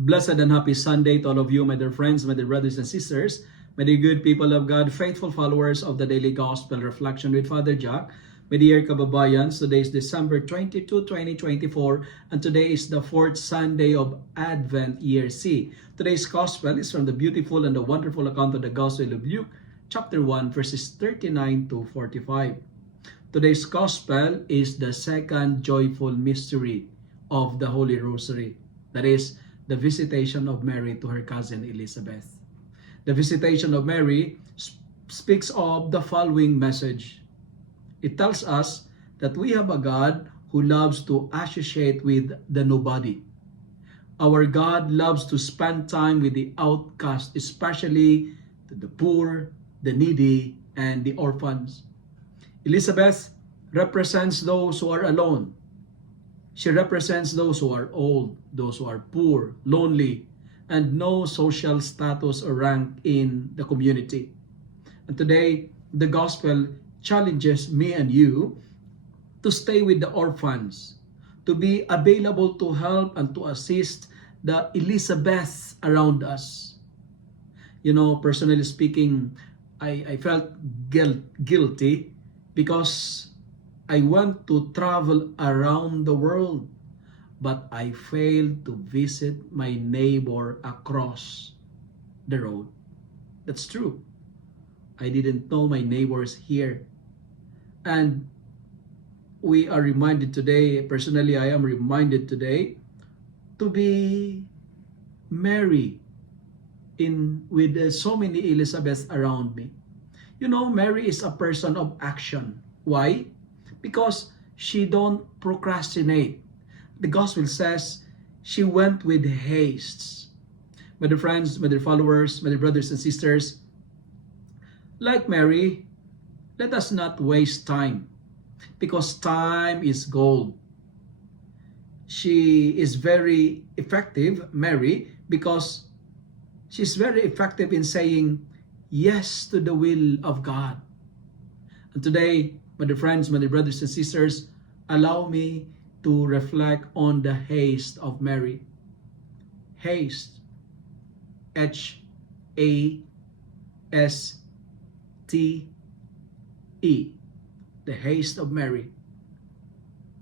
Blessed and happy Sunday to all of you, my dear friends, my dear brothers and sisters, my dear good people of God, faithful followers of the Daily Gospel Reflection with Father Jack. My dear kababayans, today is December 22, 2024, and today is the fourth Sunday of Advent Year C. Today's Gospel is from the beautiful and the wonderful account of the Gospel of Luke, chapter 1, verses 39 to 45. Today's Gospel is the second joyful mystery of the Holy Rosary. That is, the visitation of Mary to her cousin Elizabeth. The visitation of Mary speaks of the following message. It tells us that we have a God who loves to associate with the nobody. Our God loves to spend time with the outcast, especially the poor, the needy, and the orphans. Elizabeth represents those who are alone. She represents those who are old, those who are poor, lonely, and no social status or rank in the community. And today, the gospel challenges me and you to stay with the orphans, to be available to help and to assist the Elizabeth around us. You know, personally speaking, I felt guilty because I want to travel around the world, but I failed to visit my neighbor across the road. That's true. I didn't know my neighbors here. And we are reminded today, personally I am reminded today, to be Mary with so many Elizabeths around me. You know, Mary is a person of action. Why? Because she don't procrastinate. The gospel says she went with haste. My dear friends, my dear followers, my dear brothers and sisters, like Mary, let us not waste time, because time is gold. She is very effective, Mary, because she's very effective in saying yes to the will of God. And today, my dear friends, my dear brothers and sisters, allow me to reflect on the haste of Mary. Haste. H-A-S-T-E. The haste of Mary.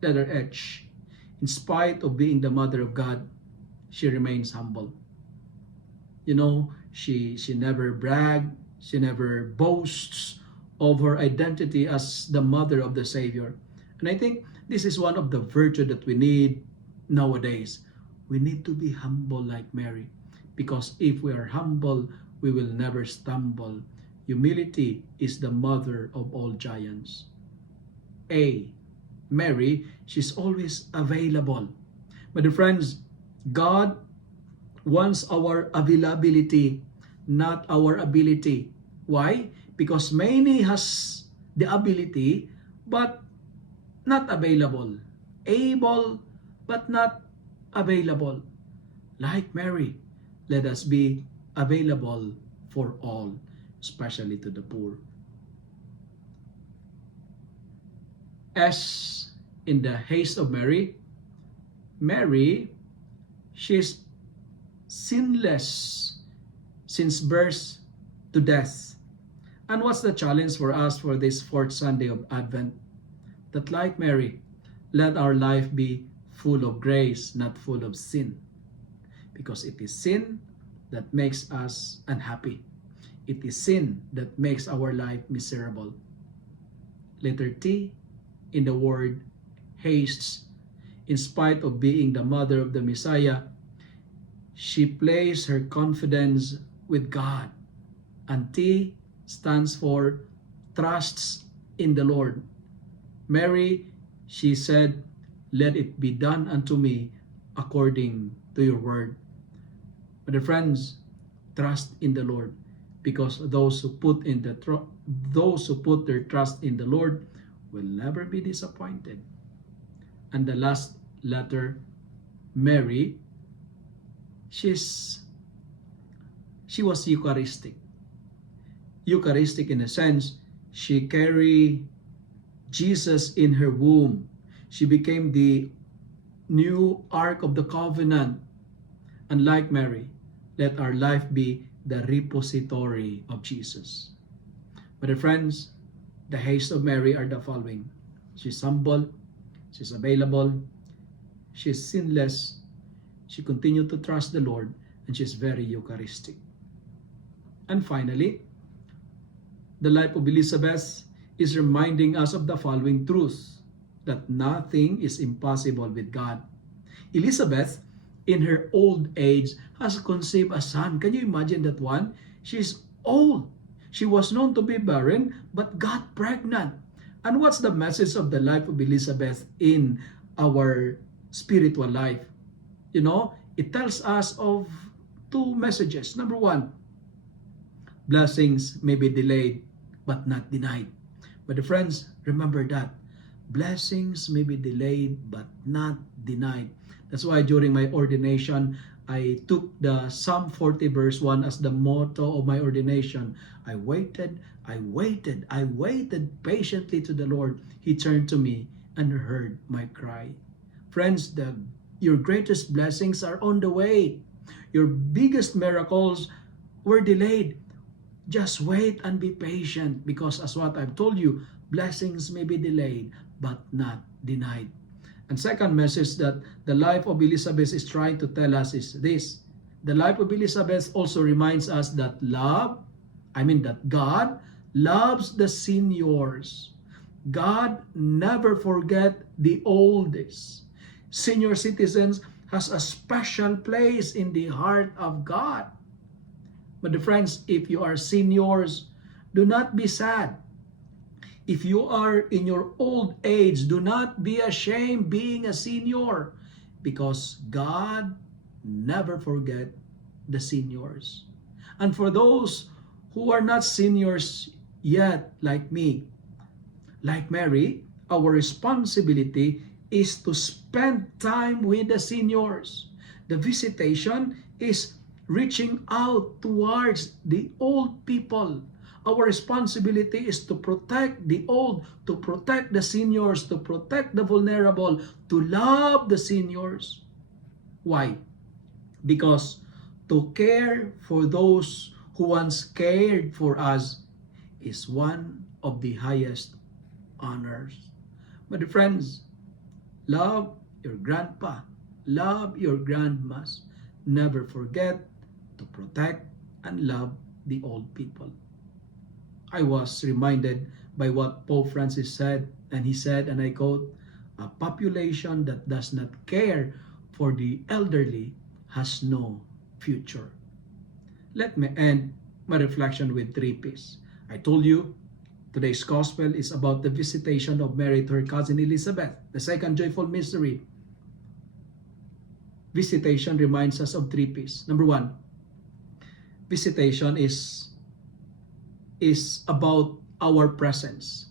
Letter H. In spite of being the mother of God, she remains humble. You know, she never bragged, she never boasts of her identity as the mother of the Savior. And I think this is one of the virtues that we need nowadays. We need to be humble like Mary, because if we are humble, we will never stumble. Humility is the mother of all giants. A. Mary, she's always available. My dear friends, God wants our availability, not our ability. Why? Because many has the ability but not available. Able but not available. Like Mary, let us be available for all, especially to the poor. S, in the haste of Mary, Mary, she's sinless since birth to death. And what's the challenge for us for this fourth Sunday of Advent? That like Mary, let our life be full of grace, not full of sin. Because it is sin that makes us unhappy. It is sin that makes our life miserable. Letter T, in the word haste, in spite of being the mother of the Messiah, she placed her confidence with God. And T stands for trusts in the Lord. Mary, she said, let it be done unto me according to your word. But the friends, trust in the Lord, because those who put their trust in the Lord will never be disappointed. And the last letter, Mary, she was Eucharistic. Eucharistic in a sense, she carried Jesus in her womb. She became the new Ark of the Covenant. And like Mary, let our life be the repository of Jesus. But dear friends, the haste of Mary are the following. She's humble, she's available, she's sinless, she continued to trust the Lord, and she's very Eucharistic. And finally, the life of Elizabeth is reminding us of the following truth, that nothing is impossible with God. Elizabeth, in her old age, has conceived a son. Can you imagine that one? She's old. She was known to be barren, but got pregnant. And what's the message of the life of Elizabeth in our spiritual life? You know, it tells us of two messages. Number one, blessings may be delayed, but not denied. But the friends, remember that. Blessings may be delayed, but not denied. That's why during my ordination, I took the Psalm 40 verse 1 as the motto of my ordination. I waited patiently to the Lord. He turned to me and heard my cry. Friends, your greatest blessings are on the way. Your biggest miracles were delayed. Just wait and be patient, because as what I've told you, blessings may be delayed but not denied. And second message that the life of Elizabeth is trying to tell us is this. The life of Elizabeth also reminds us that God loves the seniors. God never forget the oldest. Senior citizens has a special place in the heart of God. But the friends, if you are seniors, do not be sad. If you are in your old age, do not be ashamed being a senior, because God never forget the seniors. And for those who are not seniors yet, like me, like Mary, our responsibility is to spend time with the seniors. The visitation is reaching out towards the old people. Our responsibility is to protect the old, to protect the seniors, to protect the vulnerable, to love the seniors. Why? Because to care for those who once cared for us is one of the highest honors. But friends, love your grandpa, love your grandmas. Never forget to protect and love the old people. I was reminded by what Pope Francis said, and he said, and I quote, "A population that does not care for the elderly has no future." Let me end my reflection with 3 P's. I told you, today's gospel is about the visitation of Mary to her cousin Elizabeth. The second joyful mystery, visitation, reminds us of 3 P's. Number 1, visitation is about our presence.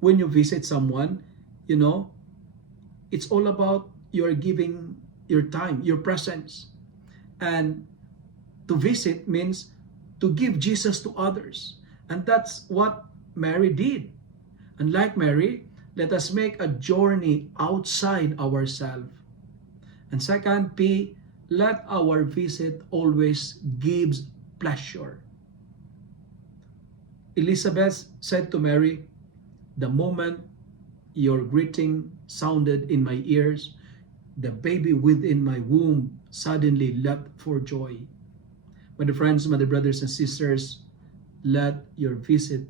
When you visit someone, you know, it's all about your giving your time, your presence. And to visit means to give Jesus to others. And that's what Mary did. And like Mary, let us make a journey outside ourselves. And second P, let our visit always gives pleasure. Elizabeth said to Mary, "The moment your greeting sounded in my ears, the baby within my womb suddenly leapt for joy." My dear friends, my dear brothers and sisters, let your visit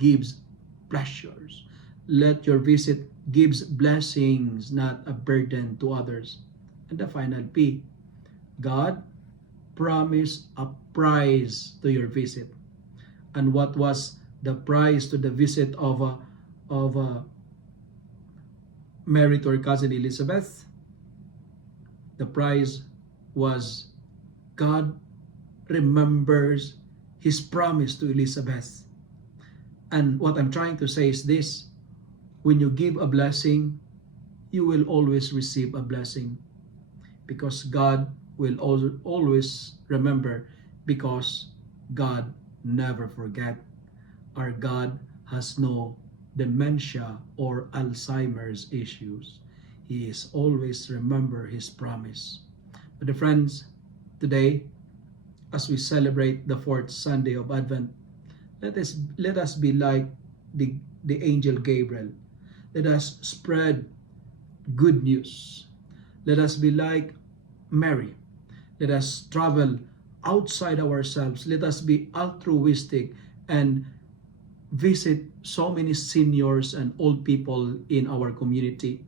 gives pleasures. Let your visit gives blessings, not a burden to others. And the final P, God promised a prize to your visit. And what was the prize to the visit of Mary to her cousin Elizabeth? The prize was God remembers His promise to Elizabeth. And what I'm trying to say is this: when you give a blessing, you will always receive a blessing, because God will always remember, because God never forget. Our God has no dementia or Alzheimer's issues. He is always remember His promise. But the friends, Today, as we celebrate the fourth Sunday of Advent, let us be like the angel Gabriel. Let us spread good news. Let us be like Mary. Let us travel outside ourselves. Let us be altruistic and visit so many seniors and old people in our community.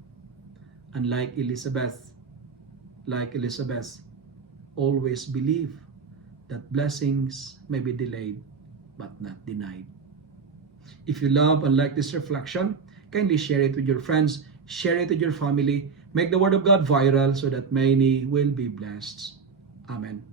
And like Elizabeth, always believe that blessings may be delayed but not denied. If you love and like this reflection, kindly share it with your friends, share it with your family, make the Word of God viral so that many will be blessed. Amen.